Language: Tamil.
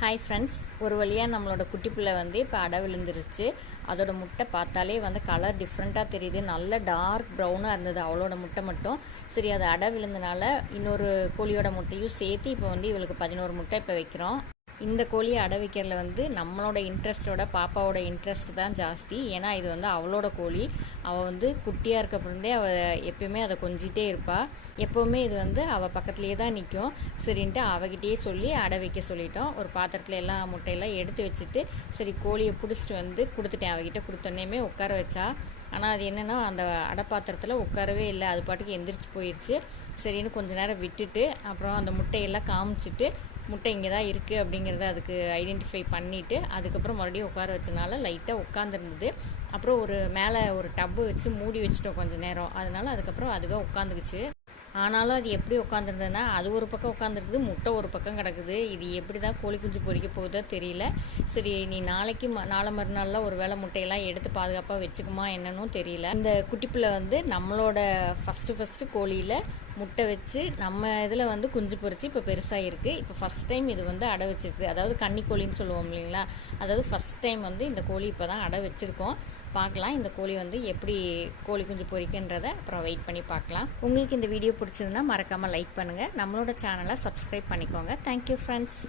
ஹாய் ஃப்ரெண்ட்ஸ், ஒரு வழியாக நம்மளோட குட்டி பிள்ளை இப்போ அடை விழுந்துருச்சு. அதோட முட்டை பார்த்தாலே கலர் டிஃப்ரெண்ட்டாக தெரியுது. நல்ல டார்க் ப்ரௌனாக இருந்தது அவளோட முட்டை மட்டும். சரி, அது அடை விழுந்தனால இன்னொரு கோழியோட முட்டையும் சேர்த்து இப்போ இவளுக்கு 11 முட்டை இப்போ வைக்கிறோம். இந்த கோழியை அடை வைக்கிறதுல நம்மளோட இன்ட்ரெஸ்ட்டோட பாப்பாவோட இன்ட்ரெஸ்ட் தான் ஜாஸ்தி. ஏன்னா இது அவளோட கோழி. அவள் குட்டியாக இருக்கப்பே அவள் எப்பயுமே அதை கொஞ்சிட்டே இருப்பாள். எப்போவுமே இது அவள் பக்கத்துலேயே தான் நிற்கும். சரின்ட்டு அவகிட்டயே சொல்லி அடை வைக்க சொல்லிட்டோம். ஒரு பாத்திரத்தில் எல்லாம் முட்டையெல்லாம் எடுத்து வச்சுட்டு சரி கோழியை பிடிச்சிட்டு கொடுத்துட்டேன். அவகிட்ட கொடுத்தோன்னே உட்கார வச்சா. ஆனால் அது என்னென்னா அந்த அடை பாத்திரத்தில் உட்காரவே இல்லை. அது பாட்டுக்கு எந்திரிச்சு போயிடுச்சு. சரின்னு கொஞ்சம் நேரம் விட்டுட்டு அப்புறம் அந்த முட்டையெல்லாம் காமிச்சிட்டு முட்டை இங்கே தான் இருக்குது அப்படிங்கிறத அதுக்கு ஐடென்டிஃபை பண்ணிவிட்டு அதுக்கப்புறம் மறுபடியும் உட்கார வச்சனால லைட்டாக உட்காந்துருந்தது. அப்புறம் மேலே ஒரு டப்பு வச்சு மூடி வச்சுட்டோம் கொஞ்சம் நேரம். அதனால அதுக்கப்புறம் அதுவாக உட்காந்துக்குச்சு. ஆனாலும் அது எப்படி உட்காந்துருந்ததுன்னா அது ஒரு பக்கம் உட்காந்துருக்குது, முட்டை ஒரு பக்கம் கிடக்குது. இது எப்படி தான் கோழி குஞ்சு பொறிக்க போகுதோ தெரியல. சரி, நீ நாளைக்கு நாளை மறுநாளில் ஒரு வேளை முட்டையெல்லாம் எடுத்து பாதுகாப்பாக வச்சுக்குமா என்னன்னு தெரியல. இந்த குட்டிப்பிள்ளை நம்மளோட ஃபஸ்ட்டு கோழியில் முட்டை வச்சு நம்ம இதில் குஞ்சு பொறிச்சு இப்போ பெருசாக இருக்குது. இப்போ ஃபஸ்ட் டைம் இது அடை வச்சிருக்கு. அதாவது கன்னி கோழின்னு சொல்லுவோம் இல்லைங்களா, அதாவது ஃபஸ்ட் டைம் இந்த கோழி இப்போ தான் அடை வச்சுருக்கோம். பார்க்கலாம் இந்த கோழி எப்படி கோழி குஞ்சு பொறிக்குன்றதை அப்புறம் வெயிட் பண்ணி பார்க்கலாம். உங்களுக்கு இந்த வீடியோ பிடிச்சிருந்தா மறக்காமல் லைக் பண்ணுங்கள். நம்மளோட சேனலை சப்ஸ்கிரைப் பண்ணிக்கோங்க. Thank you friends.